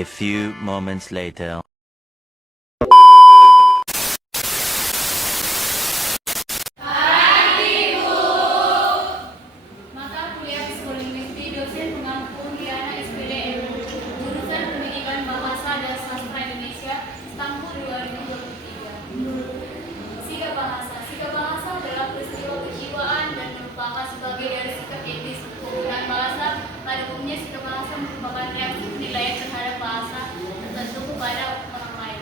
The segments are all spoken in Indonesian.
A few moments later. Mata kuliah psikologi dosen pengampu Liana SPDM, jurusan Pendidikan Bahasa dan Sastra Indonesia, Istanbul 2023. Sikap bahasa. Sikap bahasa adalah peristiwa kejiwaan dan merupakan sebagai dari sikap etis penggunaan bahasa. Pada umumnya sikap bahasa merupakan reaksi penilaian terhadap bahasa tertentu kepada orang lain.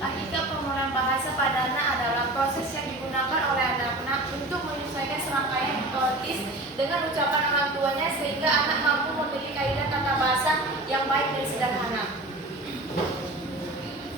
Hakikat penggunaan bahasa pada anak adalah proses yang digunakan oleh anak-anak untuk menyesuaikan serangkaian otomatis dengan ucapan orang tuanya sehingga anak mampu memiliki kaidah tata bahasa yang baik dan sederhana.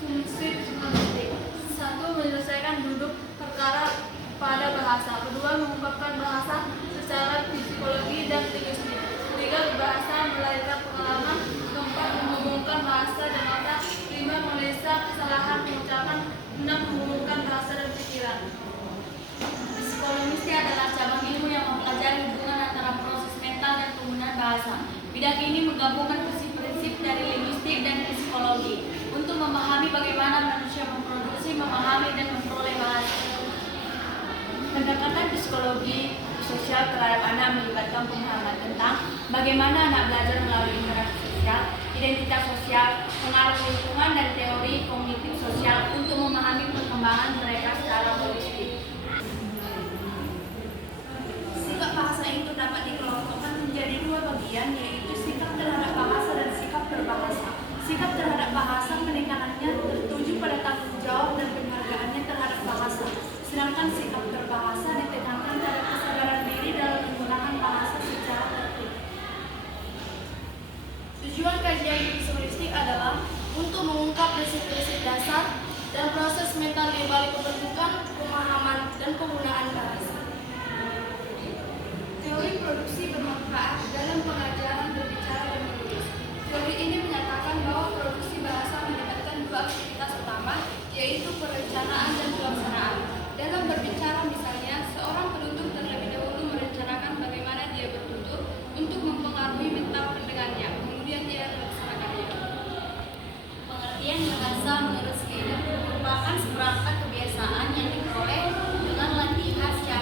Fungsi linguistik. 1. Menyelesaikan duduk perkara pada bahasa. 2. Mengungkapkan bahasa secara psikologi dan linguistik. 3. Berbahasa melahirkan pengalaman. 4. Menghubungkan bahasa dan otak. 5. Menganalisa kesalahan pengucapan. 6. Menghubungkan bahasa dan pikiran. Psikologi adalah cabang ilmu yang mempelajari hubungan antara proses mental dan penggunaan bahasa. Bidang ini menggabungkan prinsip-prinsip dari linguistik dan psikologi untuk memahami bagaimana manusia memproduksi, memahami, dan memperoleh bahasa. Pendekatan psikologi sosial terhadap anak melibatkan pemahaman tentang bagaimana anak belajar melalui interaksi sosial, identitas sosial, pengaruh lingkungan, dan teori kognitif sosial untuk memahami perkembangan mereka secara holistik. Sikap bahasa itu dapat dikelompokkan menjadi dua bagian, yaitu sikap terhadap bahasa dan sikap berbahasa. Sikap terhadap bahasa penekatannya tertuju pada tanggung jawab dan penghargaannya terhadap bahasa, sedangkan sikap berbahasa ditekankan pada kesadaran diri dalam menggunakan bahasa secara tertib. Tujuan kajian psikologistik adalah untuk mengungkap prinsip-prinsip dasar dan proses mental di balik pembentukan, pemahaman, dan penggunaan bahasa. Teori produksi bermanfaat dalam pengajaran berbicara dan menulis. Teori ini menyatakan bahwa produksi bahasa melibatkan dua aktivitas utama, yaitu perencanaan dan pelaksanaan. Dalam berbicara misalnya, seorang penutur terlebih dahulu merencanakan bagaimana dia bertutur untuk mempengaruhi mental pendengarnya, kemudian dia melaksanakannya. Pengertian bahasa menurut Skinner merupakan seperangkat kebiasaan yang diperoleh dengan latihan secara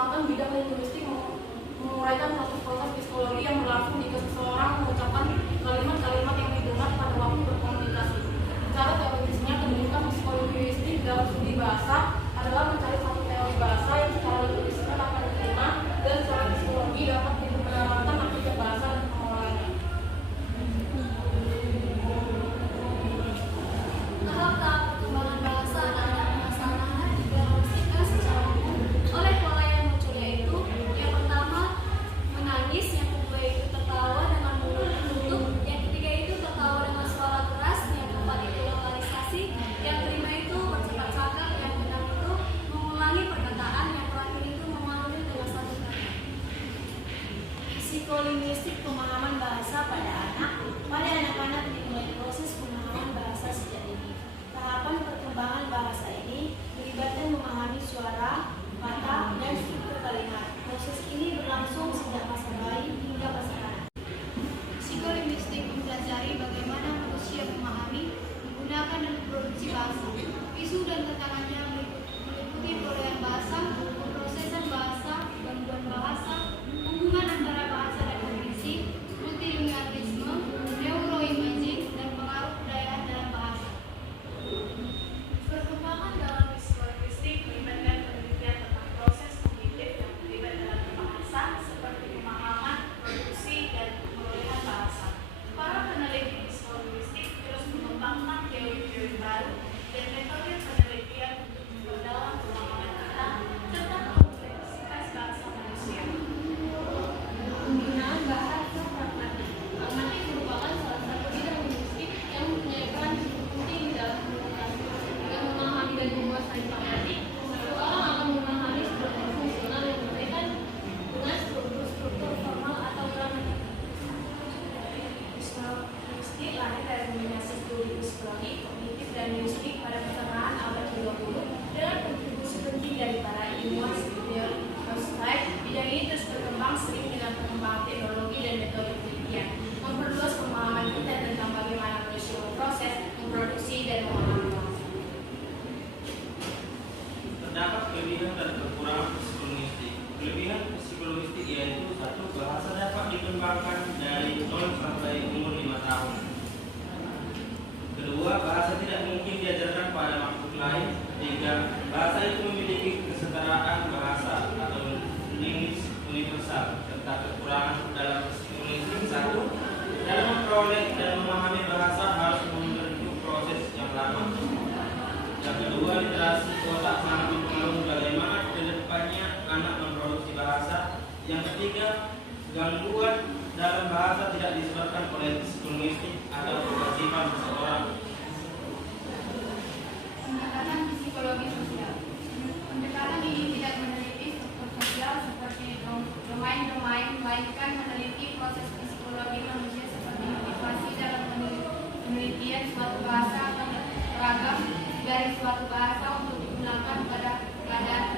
merupakan bidang linguistik menguraikan satu proses psikologi yang berlangsung jika seseorang mengucapkan kalimat-kalimat yang didengar pada waktu berkomunikasi. Cara teoretisnya, kedudukan psikolinguistik dalam studi bahasa adalah mencari satu teori bahasa yang secara linguistik dapat diterima dan secara psikologi dapat dibenarkan akibat bahasa dan pengolahannya. Tahap-tahap perkembangan bahasa adalah permasalahan yang didiagnostika secara umum oleh pola yang muncul, yaitu yang pertama menangis, yang kedua itu tertawa dengan mulut tertutup, yang ketiga itu tertawa dengan suara keras, yang keempat itu lokalisasi, yang kelima itu bercepat cakap, yang keenam itu mengulangi perkataan, yang terakhir itu memahami dengan satu kata. Psikolinguistik pemahaman bahasa pada anak. Pada anak-anak dimulai proses pemahaman bahasa sejak dini. Tahapan perkembangan bahasa ini melibatkan memahami suara, kata, dan struktur kalimat. Proses ini berlangsung sejak masa bayi hingga masa anak. Psikolinguistik mempelajari bagaimana manusia memahami, menggunakan dan memproduksi bahasa. Isu dan tantangannya meliputi perolehan bahasa, pemrosesan bahasa, gangguan bahasa, hubungan antara bahasa dan kognisi, multilingualisme, neuroimaging, dan pengaruh budaya dalam bahasa. Perkembangan dalam psikolinguistik melibatkan penelitian tentang proses kognitif yang terlibat dalam bahasa, seperti pemahaman, produksi, dan perolehan bahasa. Para peneliti psikolinguistik terus mengembangkan teori-teori baru dan metode penelitian untuk memperdalam pemahaman kita tentang kompleksitas bahasa manusia. Pembinaan bahasa pragmatik. Pragmatik merupakan salah satu bidang linguistik yang mempunyai peran cukup penting di dalam komunikasi. Dengan memahami dan menguasai pragmatik, seseorang akan memahami struktur fungsional yang berkaitan dengan struktur formal atau gramatik. Psikolinguistik lahir dari dominasi studi psikologi, kognitif, dan linguistik pada pertengahan abad ke-20 dengan kontribusi penting dari para ilmuwan seperti Rothschild. Bidang ini terus berkembang sering dengan perkembangan teknologi dan metode penelitian, memperluas pemahaman kita tentang bagaimana manusia memproses, memproduksi, dan memahami bahasa. Terdapat kelebihan dan kekurangan psikolinguistik. Kelebihan psikolinguistik yaitu satu, bahasa dapat dikembangkan dari 0 sampai umur 5 tahun. Kedua, bahasa tidak mungkin diajarkan pada makhluk lain. Tiga, bahasa itu memiliki kesetaraan bahasa atau linguis universal. Serta kekurangan dalam psikolinguistik. Satu, dalam memperoleh dan memahami bahasa harus menempuh proses yang lama. Yang kedua, literasi otak sangat mempengaruhi bagaimana ke depannya anak memproduksi bahasa. Yang ketiga, gangguan dalam bahasa tidak disebabkan oleh psikolinguistik atau kewajiban seseorang. Pendekatan psikologi sosial. Pendekatan ini tidak meneliti struktur sosial seperti domain-domain, melainkan meneliti proses psikologi manusia seperti motivasi dalam penelitian suatu bahasa atau beragam dari suatu bahasa untuk digunakan pada keadaan